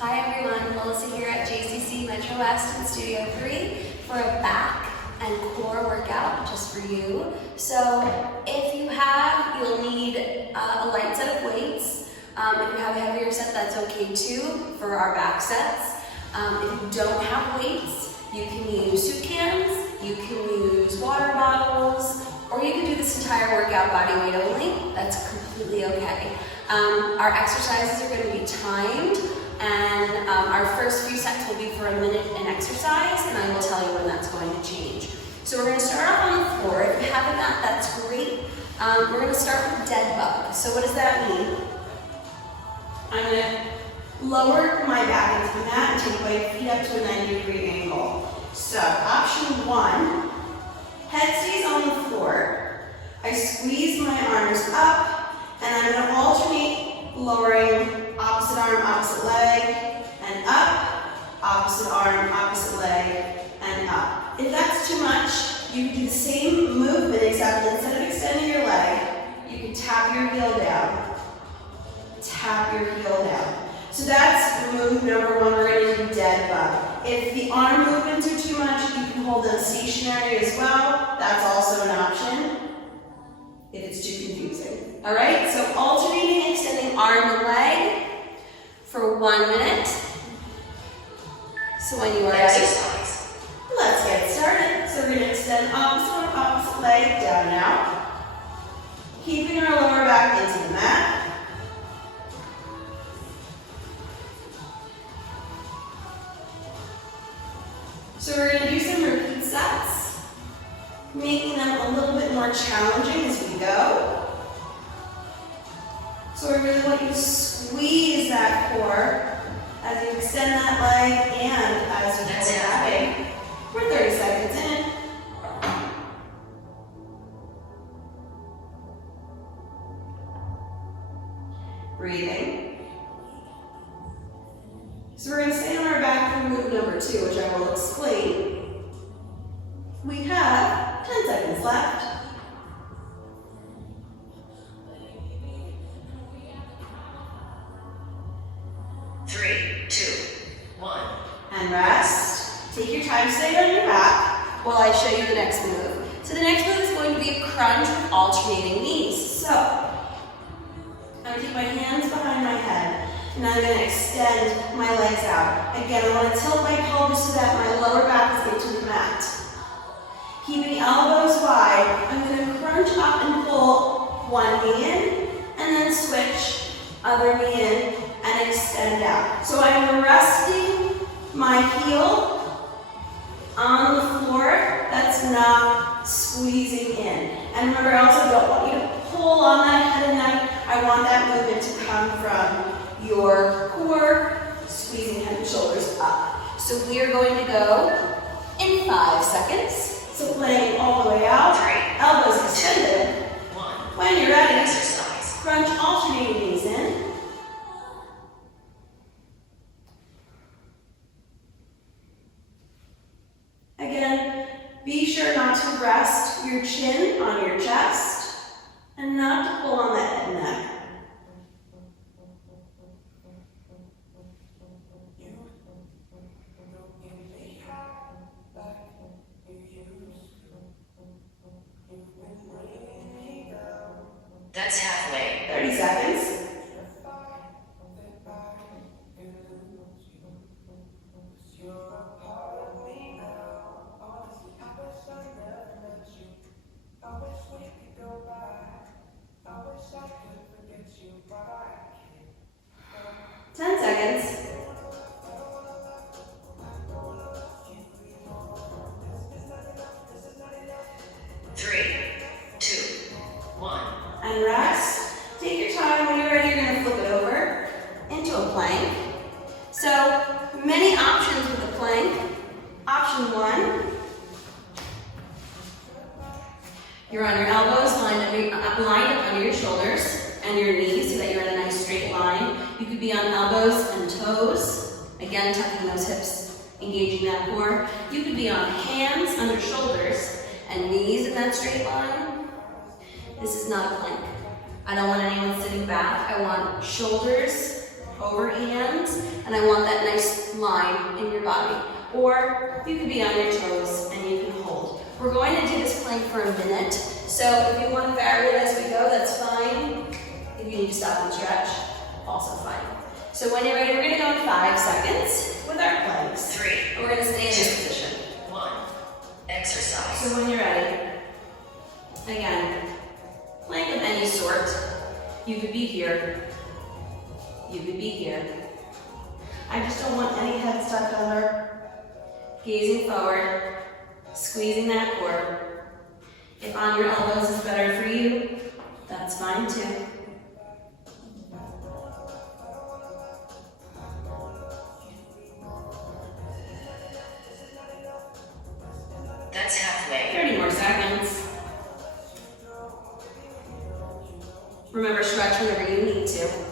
Hi everyone, Melissa here at JCC Metro West in Studio 3 for a back and core workout just for you. So if you have, you'll need a light set of weights. If you have a heavier set, that's okay too for our back sets. If you don't have weights, you can use soup cans, you can use water bottles, or you can do this entire workout body weight only. That's completely okay. Our exercises are going to be timed, and our first few sets will be for a minute an exercise, and I will tell you when that's going to change. So we're going to start off on the floor. If you haven't that, that's great. We're going to start with dead bug. So what does that mean? I'm going to lower my back into the mat and take my feet up to a 90-degree angle. So option one, head stays on the floor. I squeeze my arms up, and I'm going to alternate lowering opposite arm, opposite leg, and up, opposite arm, opposite leg, and up. If that's too much, you can do the same movement, except instead of extending your leg, you can tap your heel down. Tap your heel down. So that's move number one. We're going to do dead bug. If the arm movements are too much, you can hold them stationary as well. That's also an option if it's too confusing. All right, so alternating extending arm and leg for 1 minute. So when you are ready, let's get started. So we're going to extend opposite arm, opposite leg, down and out. Keeping our lower back into the mat. So we're going to do some repeat sets, making them a little bit more challenging as we go. So I really want you to squeeze that core as you extend that leg and as you pull it back. We're 30 seconds in. Breathing. So we're going to stay on our back for move number two, which I will explain. We have 10 seconds left. And rest. Take your time, stay on your back while I show you the next move. So the next move is going to be a crunch with alternating knees. So I'm going to keep my hands behind my head, and I'm going to extend my legs out. Again, I want to tilt my pelvis so that my lower back is into the mat. Keeping elbows wide, I'm going to crunch up and pull one knee in, and then switch, other knee in, and extend out. So I'm resting my heel on the floor. That's not squeezing in. And remember, I also don't want you to pull on that head and neck. I want that movement to come from your core, squeezing head and shoulders up. So we are going to go in 5 seconds. So playing all the way out, elbows extended. When you're ready, crunch alternating knees in. Again, be sure not to rest your chin on your chest and not to pull on the head and neck. That's halfway. 30 seconds. And rest. Take your time. When you're ready, you're going to flip it over into a plank. So many options with a plank. Option one, you're on your elbows lined up under your shoulders and your knees so that you're in a nice straight line. You could be on elbows and toes, again tucking those hips, engaging that core. You could be on hands under shoulders and knees in that straight line. This is not a plank. I don't want anyone sitting back. I want shoulders over hands, and I want that nice line in your body. Or you could be on your toes and you can hold. We're going to do this plank for a minute, so if you want to vary it as we go, that's fine. If you need to stop and stretch, also fine. So when you're ready, we're going to go in 5 seconds with our planks. 3. And we're going to stay in this position. 1. Exercise. So when you're ready, again, plank of any sort. You could be here. You could be here. I just don't want any head stuck under. Gazing forward, squeezing that core. If on your elbows is better for you, that's fine too. That's halfway. 30 more seconds. Remember, stretch whenever you need to.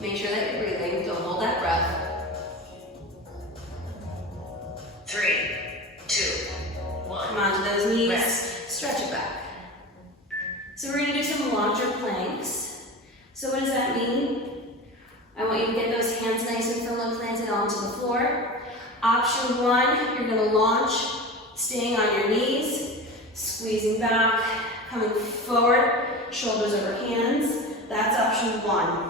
Make sure that you're breathing. Don't hold that breath. 3, 2, 1. Come onto those knees. Rest. Stretch it back. So we're going to do some launcher planks. So what does that mean? I want you to get those hands nice and firmly planted onto the floor. Option 1, you're going to launch, staying on your knees, squeezing back, coming forward, shoulders over hands. That's option 1.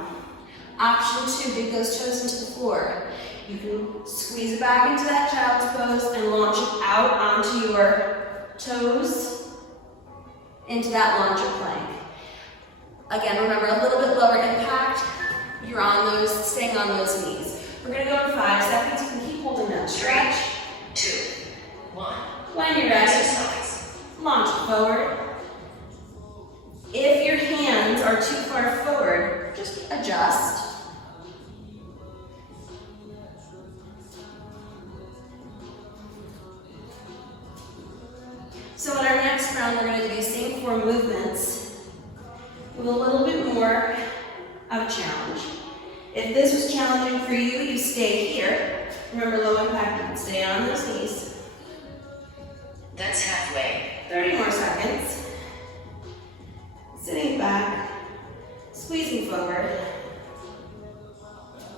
Option 2, dig those toes into the floor. You can squeeze it back into that child's pose and launch it out onto your toes into that launcher plank. Again, remember, a little bit lower impact. You're on those, staying on those knees. We're gonna go in 5 seconds. You can keep holding that stretch. 3, 2, 1. When you're ready, Exercise. launch it forward. If your hands are too far forward, just adjust. So in our next round, we're going to do these same 4 movements with a little bit more of a challenge. If this was challenging for you, you stay here. Remember, low impact, you can stay on those knees. That's halfway. 30 more seconds. Sitting back, squeezing forward.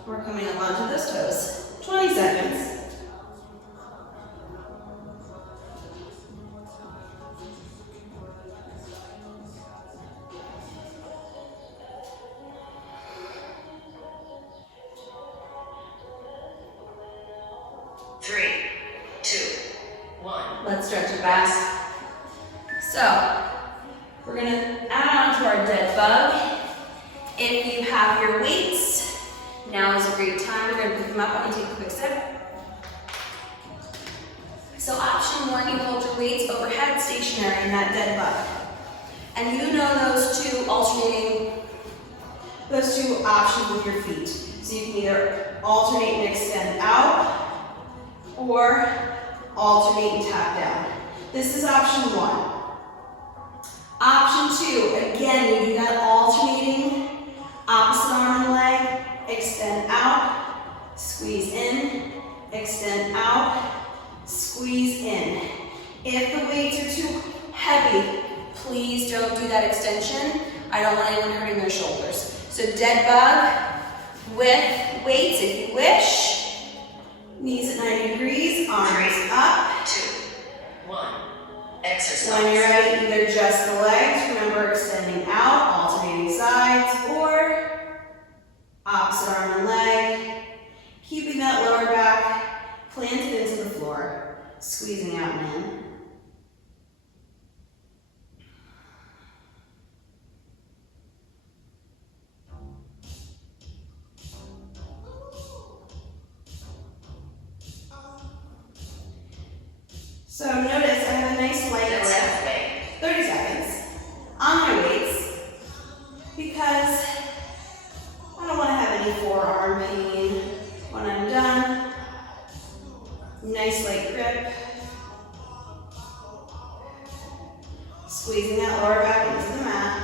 We're coming up onto those toes. 20 seconds. Let's stretch it back. So, we're going to add on to our dead bug. If you have your weights, now is a great time. We're going to pick them up. Let me take a quick sip. So option 1, you hold your weights overhead, stationary in that dead bug. And you know those two options with your feet. So you can either alternate and extend out, or alternate and tap down. This is option 1. Option 2, again, you do that alternating, opposite arm and leg, extend out, squeeze in, extend out, squeeze in. If the weights are too heavy, please don't do that extension. I don't want anyone hurting their shoulders. So dead bug with weights if you wish. Knees at 90 degrees, arms up. 2, 1. Exercise. When you're ready, either just the legs, remember extending out, alternating sides, or opposite arm and leg. Keeping that lower back planted into the floor, squeezing out and in. So notice I have a nice light lift, 30 seconds, on my weights, because I don't want to have any forearm pain when I'm done. Nice light grip. Squeezing that lower back into the mat.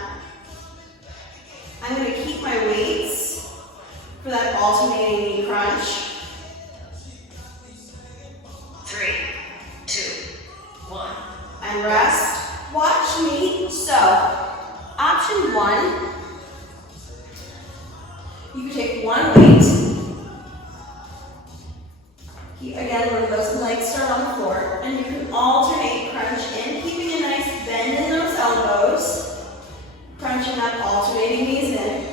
I'm going to keep my weights for that alternating knee crunch. Option one, you can take one weight. Again, one of those legs start on the floor, and you can alternate crunch in, keeping a nice bend in those elbows, crunching up, alternating these in.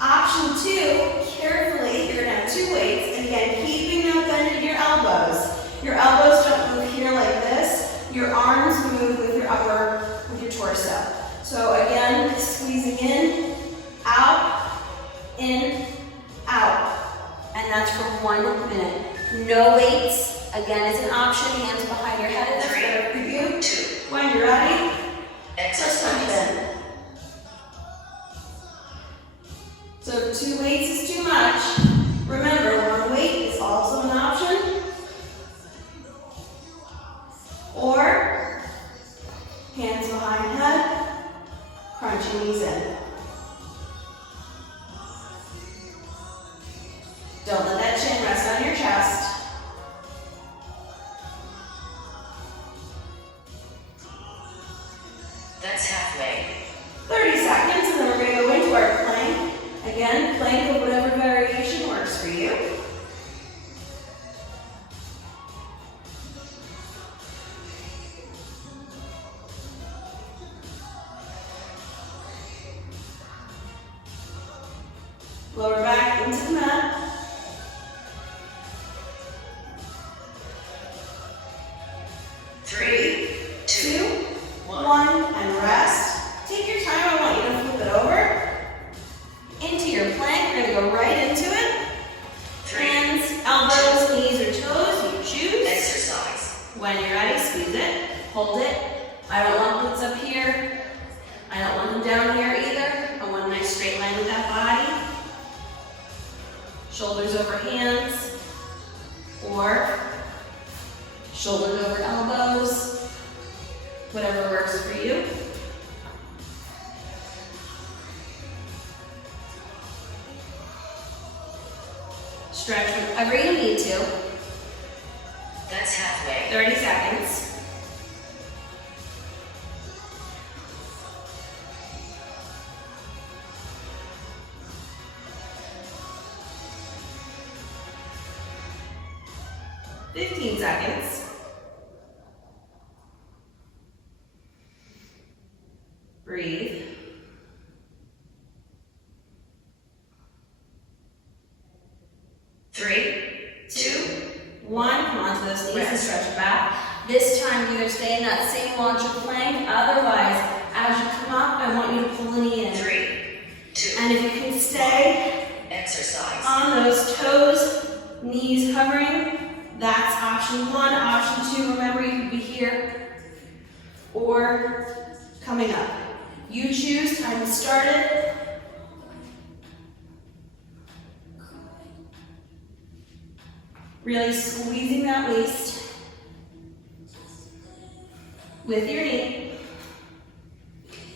Option two, carefully, you're gonna have two weights, and again, keeping that bend in your elbows. Your elbows don't move here like this. Your arms move with your torso. So again, squeezing in, out, and that's for 1 minute. No weights, again, is an option. Hands behind your head if that's better for you. 2. When you're ready, Exercise. So 2 weights is too much. Remember, 1 weight is also an option. Or hands behind head, crunching these in. Don't let that chin rest on your chest. That's halfway. 30 seconds, and then we're going to go into our plank. Again, plank of whatever variation works for you. Lower back into the mat. Three, two, 1, and rest. Take your time, I want you to flip it over. Into your plank, we're gonna go right into it. 3. Hands, elbows, knees, or toes, you choose. Exercise. When you're ready, squeeze it, hold it. I don't want glutes up here. I don't want them down here either. I want a nice straight line with that body. Shoulders over hands, or shoulders over elbows, whatever works for you. Stretch whenever you need to. That's halfway. 30 seconds. Fifteen seconds. Breathe. Three, 2, 1. Come onto those knees and Rest. stretch back. This time you either stay in that same launcher plank. Otherwise, as you come up, I want you to pull the knee in. 3, 2. And if you can stay Exercise. on those toes, knees hovering, that's option 1. Option 2, remember you could be here or coming up. You choose, time to start it. Really squeezing that waist with your knee,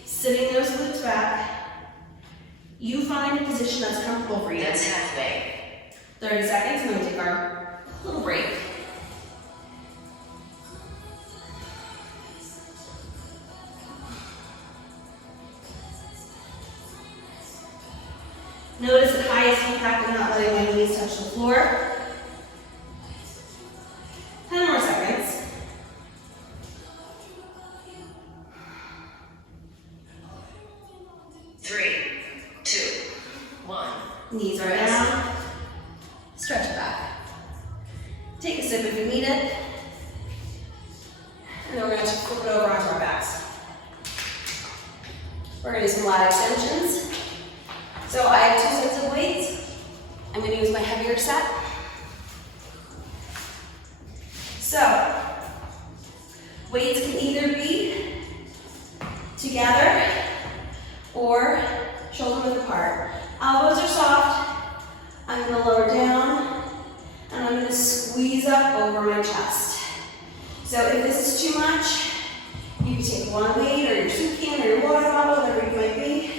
sitting those glutes back. You find a position that's comfortable for you. That's halfway. 30 seconds, and then we take our little break. Notice at highest impact, I'm not letting my knees touch the floor. 10 more seconds. Three, 2, 1. Knees are down. Stretch it back. Take a sip if you need it. And then we're going to flip it over onto our backs. We're going to do some lat extensions. So I have 2 sets of weights. I'm going to use my heavier set. So, weights can either be together or shoulder width apart. Elbows are soft. I'm going to lower down and I'm going to squeeze up over my chest. So if this is too much, you can take one weight or your soup can or your water bottle, whatever you might be.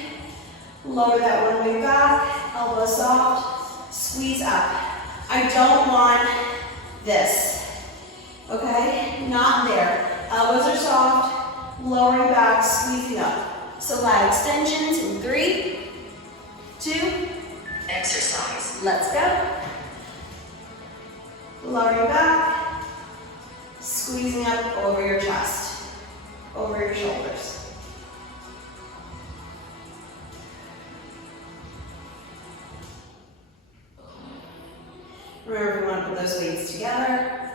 Lower that one weight back, elbow soft, squeeze up. I don't want this. Okay? Not there. Elbows are soft, lowering back, squeezing up. So lat extensions in 3, 2, exercise, let's go. Lowering back, squeezing up over your chest, over your shoulders. Remember, we want to put those weights together.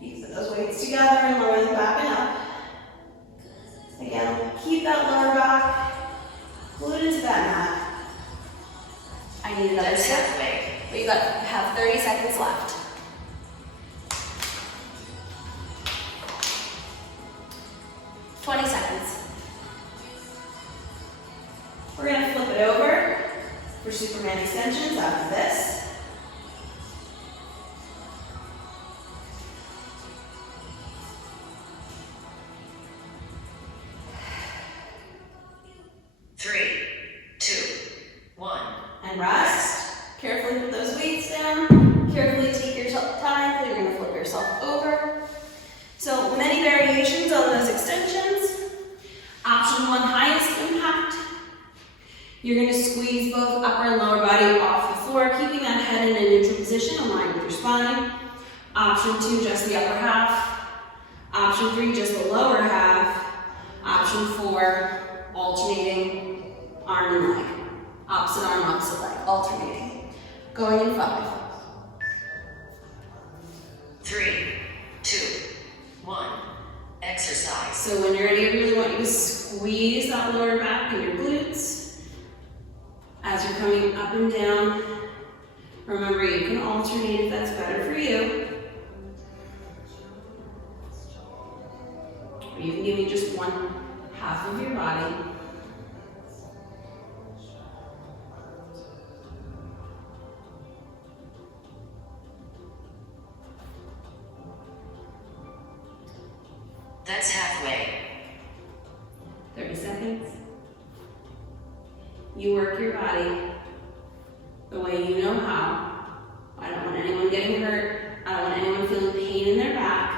You put those weights together and lower them back and up. Again, keep that lower back glued into that mat. I need another that's step, halfway, but you have 30 seconds left. We're going to flip it over for Superman extensions after this. Three, two, one. And rest. Carefully put those weights down. Carefully take your time, you're going to flip yourself over. So many variations on those extensions. Option 1, highest impact. You're going to squeeze both upper and lower body off the floor, keeping that head in a neutral position, aligned with your spine. Option 2, just the upper half. Option 3, just the lower half. Option 4, alternating arm and leg. Opposite arm, opposite leg, alternating. Going in 5. 3, 2, 1. Exercise. So when you're ready, I really want you to squeeze that lower back and your glutes. As you're coming up and down, remember you can alternate if that's better for you. Or you can give me just one half of your body. That's halfway. 30 seconds. You work your body the way you know how. I don't want anyone getting hurt. I don't want anyone feeling pain in their back.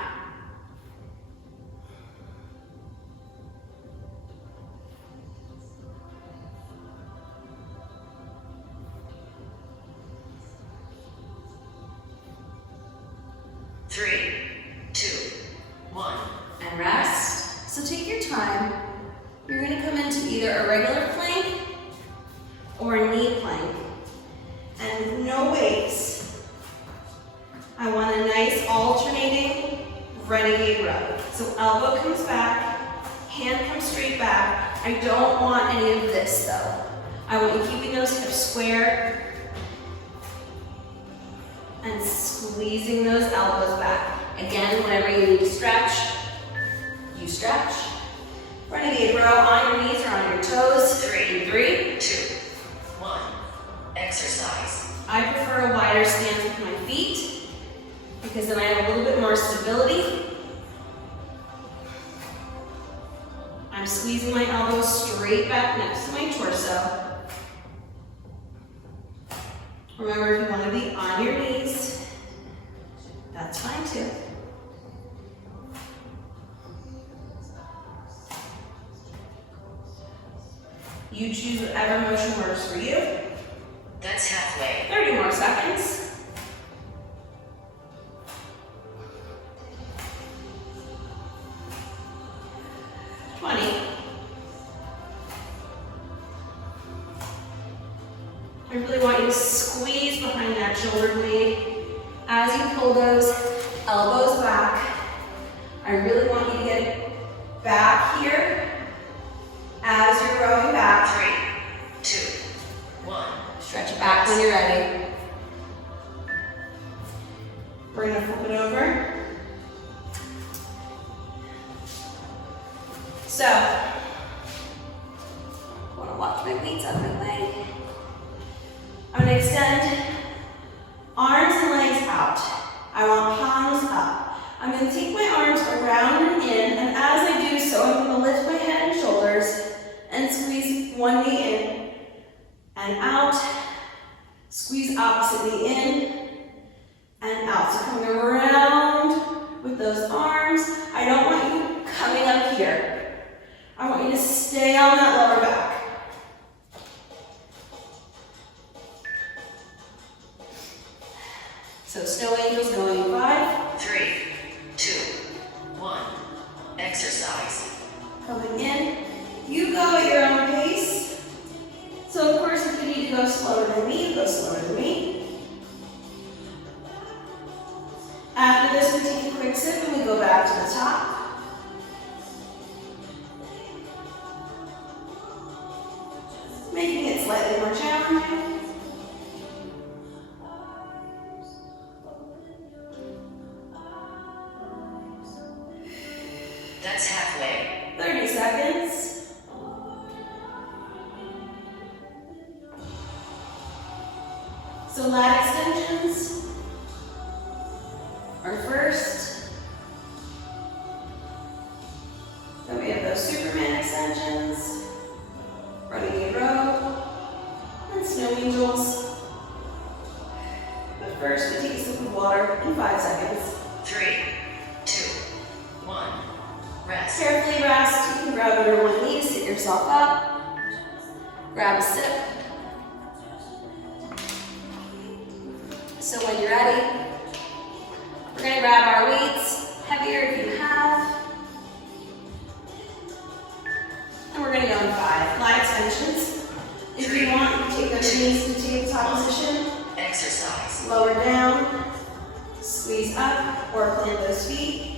Three, two, one. And rest. So take your time. You're going to come into either a regular plank or a knee plank. And with no weights, I want a nice alternating renegade row. So elbow comes back, hand comes straight back. I don't want any of this though. I want you keeping those hips square and squeezing those elbows back. Again, whenever you need to stretch, you stretch. Renegade row on your knees or on your toes. 3, 3, 2, 1. Exercise. I prefer a wider stance with my feet because then I have a little bit more stability. I'm squeezing my elbows straight back next to my torso. Remember, if you want to be on your knees, that's fine too. You choose whatever motion works for you. That's halfway. 30 more seconds. I really want you to squeeze behind that shoulder blade. As you pull those elbows back, I really want you to get back here as you're rowing back. 3, 2, 1. Stretch it back when you're ready. We're gonna flip it over. So, I wanna watch my weights up my leg. I'm gonna extend arms and legs out. I want palms up. I'm gonna take my arms around and in, and as I do so, I'm gonna lift my head and shoulders and squeeze one knee in and out. Squeeze opposite knee in and out. So coming around with those arms. I don't want you coming up here. I want you to stay on that So snow angels going in 5. 3, 2, 1. Exercise. Coming in. You go at your own pace. So of course, if you need to go slower than me, go slower than me. After this, we take a quick sip and we go back to the top. Making it slightly more challenging. That's halfway. 30 seconds. So lat extensions are first. Then we have those Superman extensions, running a row, and snow angels. But first, we take a sip of water in 5 seconds. 3, 2, 1. Rest. Carefully rest. You can grab under one knee, sit yourself up. Grab a sip. So when you're ready, we're going to grab our weights, heavier if you have. And we're going to go in 5. Lat extensions. If you want, you can take those knees to tabletop position. Exercise. Lower down. Squeeze up or plant those feet.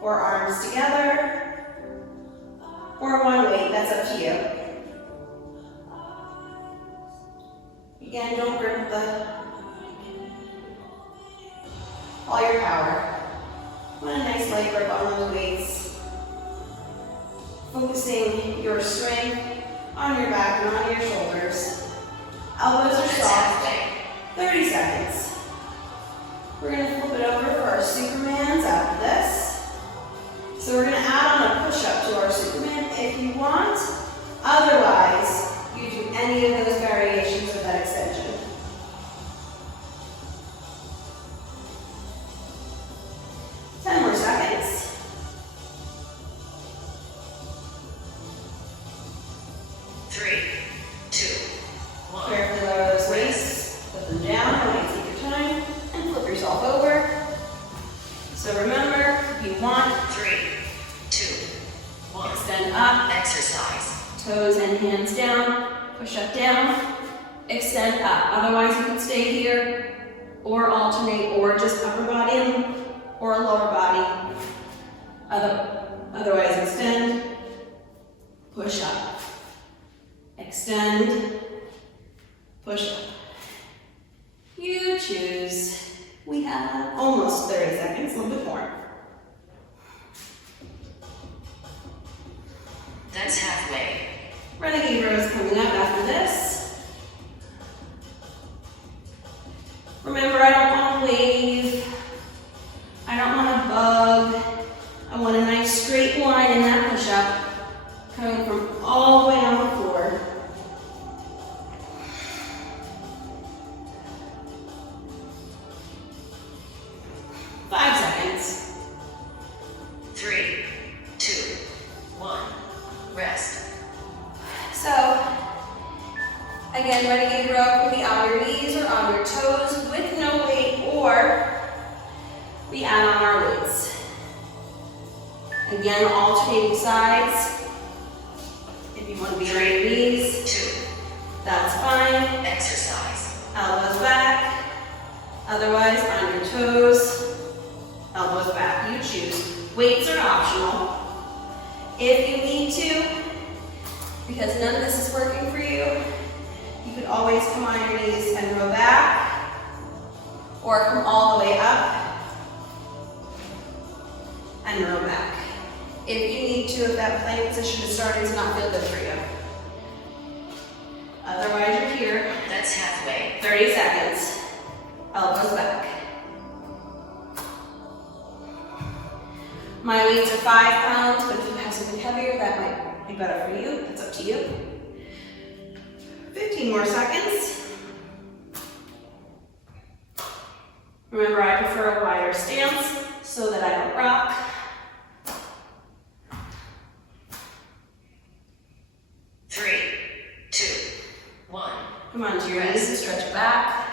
Or arms together. Or one weight, that's up to you. Again, don't grip all your power. Want a nice light grip on those weights. Focusing your strength on your back and on your shoulders. Elbows are soft. 30 seconds. We're going to flip it over for our Supermans after this. So we're going to add on a push-up to our Superman if you want. Otherwise, you do any of those variations of that extension. Ten more seconds. Three, two, one. Carefully lower those weights, put them down, take your time, and flip yourself over. So remember, if you want, 3, 2, 1. extend up, Exercise. toes and hands down, push up down, extend up. Otherwise you can stay here, or alternate, or just upper body in, or lower body. Otherwise extend, push up, extend, push up. You choose. We have almost 30 seconds, a little bit more. That's halfway. Renegade row is coming up after this. Remember, I don't want to wave. I don't want to bug. I want a nice straight line in that push-up, coming from all the way on the floor. Five seconds. 3, 2, 1. Rest. So, again, renegade row can be on your knees or on your toes with no weight, or we add on our weights. Again, alternating sides. If you want to be on your knees, 2. that's fine. Exercise. Elbows back. Otherwise, on your toes, elbows back. You choose. Weights are optional. If you need to, because none of this is working for you, you could always come on your knees and row back, or come all the way up and row back. If you need to, if that plank position is starting to not feel good for you. Otherwise, you're here. That's halfway. 30 seconds. Elbows back. My weights are 5 pounds, but if you have something heavier, that might be better for you. It's up to you. 15 more seconds. Remember, I prefer a wider stance so that I don't rock. 3, 2, 1. Come on to your knees and stretch back.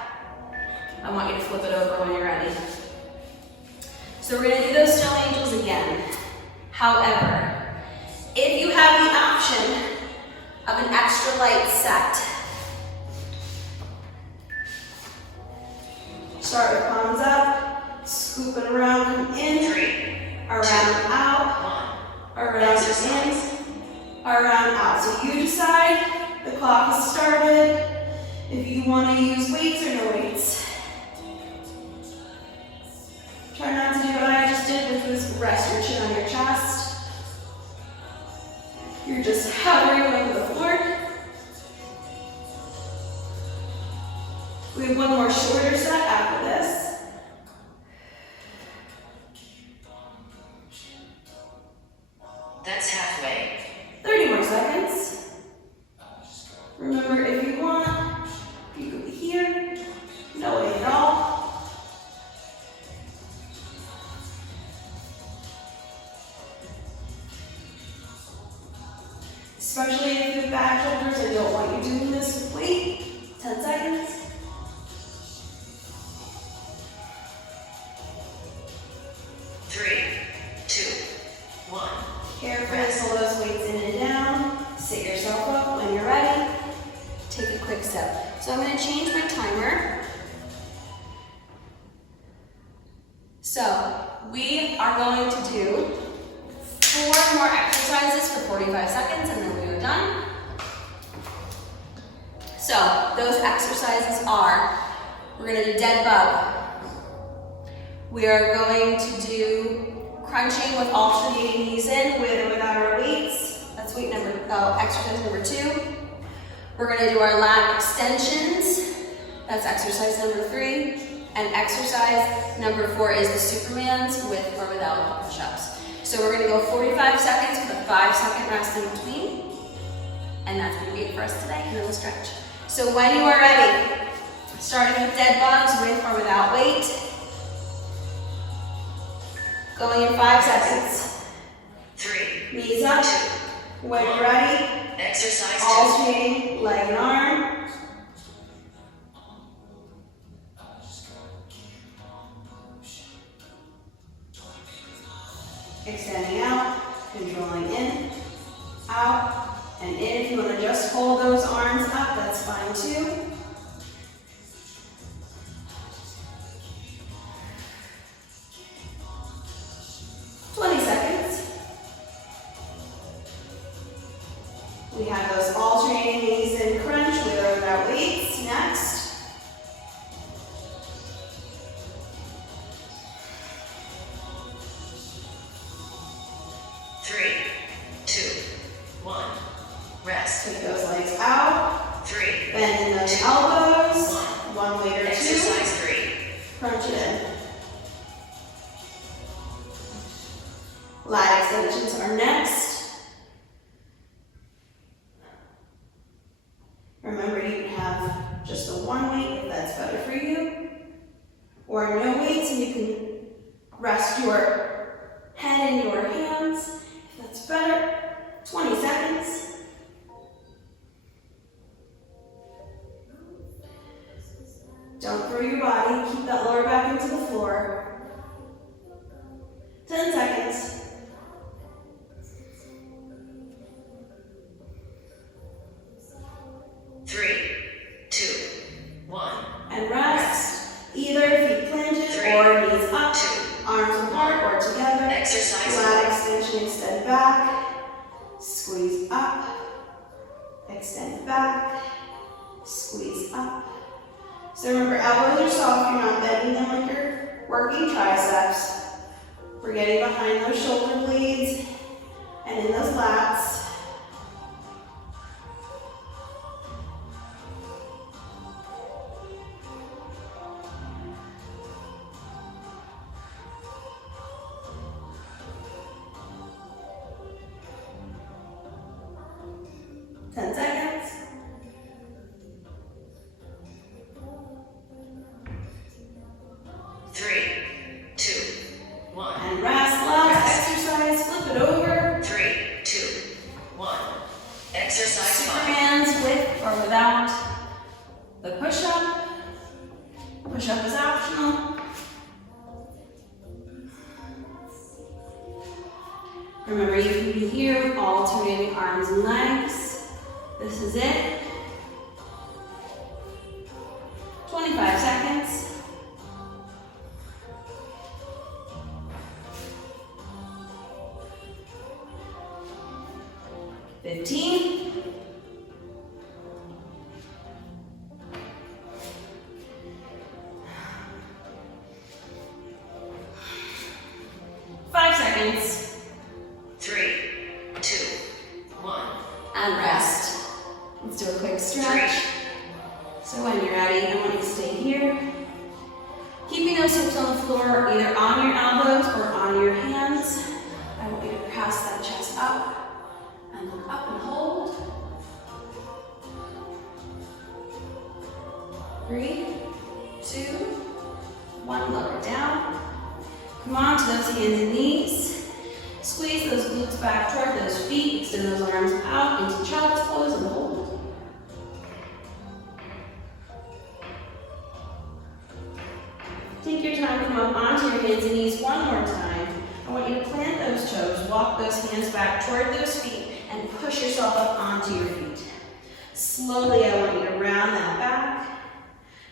I want you to flip it over when you're ready. So we're gonna do those snow angels again. However, if you have the option of an extra light set, start with palms up, scoop it around, come in, 3, around, 2, out, 1. around, Exercise. in, around, out. So you decide, the clock has started, if you want to use weights or no weights. Try not to do what I just did, which was rest your chin on your chest. You're just hovering over the floor. We have one more shorter set after this. That's halfway. 30 more seconds. Remember, if you want, you could be here, no weight at all. Especially if you have bad shoulders, I don't want you doing this with weight. 10 seconds. Carefully pull those weights in and down. Sit yourself up when you're ready. Take a quick step. So I'm going to change my timer. So we are going to do 4 more exercises for 45 seconds and then we are done. So those exercises are, we're going to do dead bug. We are going to do crunching with alternating knees in, with or without our weights. That's exercise number 2. We're going to do our lat extensions. That's exercise number 3. And exercise number 4 is the Supermans with or without push-ups. So we're going to go 45 seconds with a 5-second rest in between. And that's going to be it for us today, and then we'll stretch. So when you are ready, starting with dead bugs with or without weight. Going in 5 seconds. 3, Knees up. 2, When you're ready, exercise 2. alternating leg and arm. Extending out, controlling in, out, and in. If you want to just hold those arms up, that's fine too. We have those alternating knees in crunch with or without weights. Next. Three, 2, 1. Rest. Take those legs out. 3, Bend in those 2, elbows. 1. 1 weight or 2. Exercise 3. Crunch it in. Lat extensions are next. Remember, you can have just the 1 weight if that's better for you, or no weights, and you can rest your head in your hands if that's better. 20 seconds. Don't throw your body, keep that lower back into the floor. 10 seconds. Three, 2, 1. And rest. Either feet planted 3, or knees up, 2, arms apart or together. Exercise Lat extension, extend back, squeeze up, extend back, squeeze up. So remember, elbows are soft, you're not bending them like you're working triceps. We're getting behind those shoulder blades and in those lats. Push-up is optional. Remember, you can be here with alternating arms and legs. This is it. 25 seconds. 15. 5 seconds. 3, 2, 1. And rest. Let's do a quick stretch. So when you're ready, I want you to stay here. Keeping those hips on the floor, either on your elbows or on your hands. I want you to press that chest up and look up and hold. 3, 2, 1, lower down. Come on to those hands and knees. Squeeze those glutes back toward those feet. Extend those arms out into child's pose and hold. Take your time, come up onto your hands and knees one more time. I want you to plant those toes, walk those hands back toward those feet, and push yourself up onto your feet. Slowly, I want you to round that back.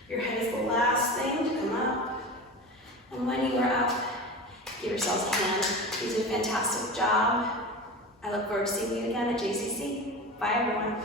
Your head is the last thing to come up. And when you are up, give yourselves a hand. You did a fantastic job. I look forward to seeing you again at JCC. Bye, everyone.